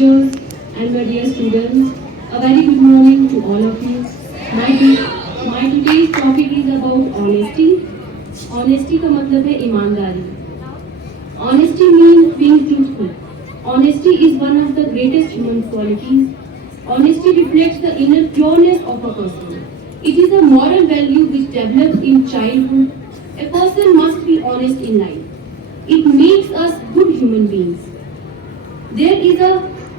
teachers and my dear students, a very good morning to all of you. My today's topic is about honesty. Honesty का मतलब है ईमानदारी. Honesty means being truthful. Honesty is one of the greatest human qualities. Honesty reflects the inner pureness of a person. It is a moral value which develops in childhood. A person must be honest in life. It makes us good human beings. There is a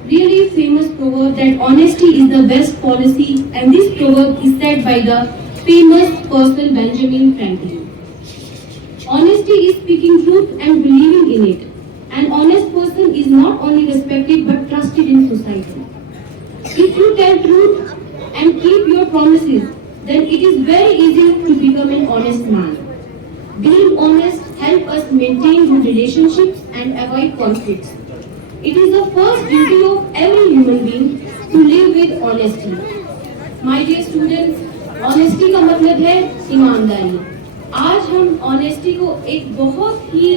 really famous proverb that honesty is the best policy, and this proverb is said by the famous person Benjamin Franklin. Honesty is speaking truth and believing in it. An honest person is not only respected but trusted in society. If you tell truth and keep your promises, then it is very easy to become an honest man. Being honest helps us maintain good relationships and avoid conflicts. It is the first duty of every human being to live with honesty. My dear students, honesty का मतलब है ईमानदारी. आज हम honesty को एक बहुत ही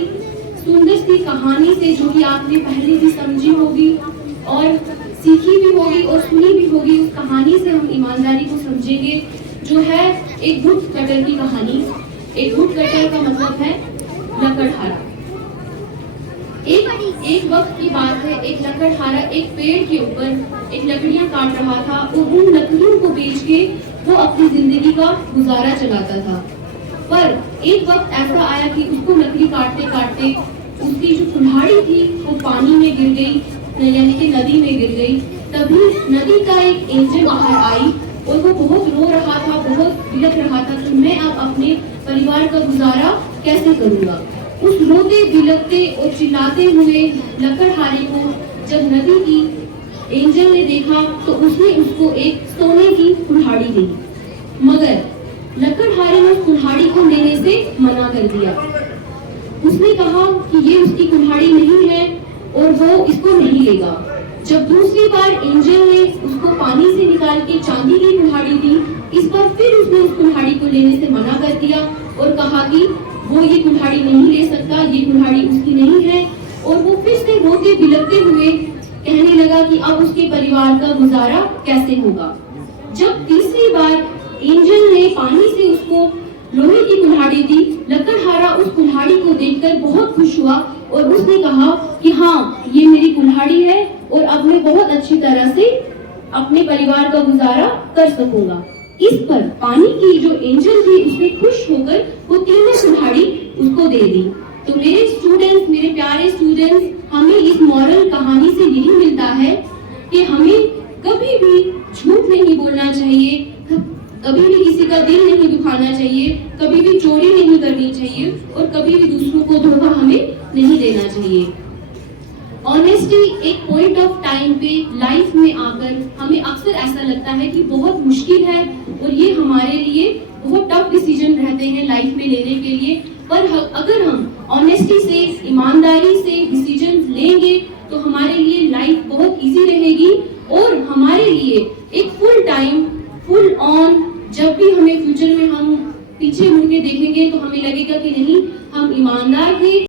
सुंदर सी कहानी से, जो कि आपने पहले भी समझी होगी और सीखी भी होगी और सुनी भी होगी, उस कहानी से हम ईमानदारी को समझेंगे, जो है एक वुड कटर की कहानी. एक वुड कटर का मतलब है लकड़हारा. एक वक्त की बात है, एक लकड़हारा एक पेड़ के ऊपर एक लकड़ियां काट रहा था और उन लकड़ियों को बेच के वो अपनी जिंदगी का गुजारा चलाता था. पर एक वक्त ऐसा आया कि उसको लकड़ी काटते काटते उसकी जो कुल्हाड़ी थी वो पानी में गिर गई, यानी कि नदी में गिर गई. तभी नदी का एक एंजल बाहर आई और वो बहुत रो रहा था, बहुत बिलख रहा था कि मैं अब अपने परिवार का गुजारा कैसे करूंगा. उस रोते बिलखते और चिल्लाते हुए लकड़हारे को जब नदी की एंजल ने देखा तो उसने उसको एक सोने की कुल्हाड़ी दी, मगर लकड़हारे ने उस कुल्हाड़ी को लेने से मना कर दिया. उसने कहा कि ये उसकी कुल्हाड़ी नहीं है और वो इसको नहीं लेगा. जब दूसरी बार एंजल ने उसको पानी से निकाल के चांदी की कुल्हाड़ी दी, इस बार फिर उसने उस कुल्हाड़ी को लेने से मना कर दिया और कहा कि वो ये कुल्हाड़ी नहीं ले सकता, ये कुल्हाड़ी उसकी नहीं है. और वो फिर से रोते बिलखते हुए कहने लगा कि अब उसके परिवार का गुजारा कैसे होगा. जब तीसरी बार एंजल ने पानी से उसको लोहे की कुल्हाड़ी दी, लकड़हारा उस कुल्हाड़ी को देखकर बहुत खुश हुआ और उसने कहा कि हाँ, ये मेरी कुल्हाड़ी है और अब मैं बहुत अच्छी तरह से अपने परिवार का गुजारा कर सकूंगा. इस पर पानी की जो एंजल थी उसने खुश होकर वो तीनों कुल्हाड़ी उसको दे दी. तो मेरे स्टूडेंट्स, मेरे प्यारे स्टूडेंट्स, हमें इस मॉरल कहानी से यही मिलता है कि हमें कभी भी झूठ नहीं बोलना चाहिए, कभी भी किसी का दिल नहीं दुखाना चाहिए, कभी भी चोरी नहीं करनी चाहिए और कभी भी दूसरों को धोखा हमें नहीं देना चाहिए. ऑनेस्टी एक पॉइंट ऑफ टाइम पे लाइफ में आकर हमें अक्सर ऐसा लगता है कि बहुत मुश्किल है और ये हमारे लिए बहुत टफ डिसीजन रहते हैं लाइफ में लेने के लिए. पर अगर हम ऑनेस्टी से, ईमानदारी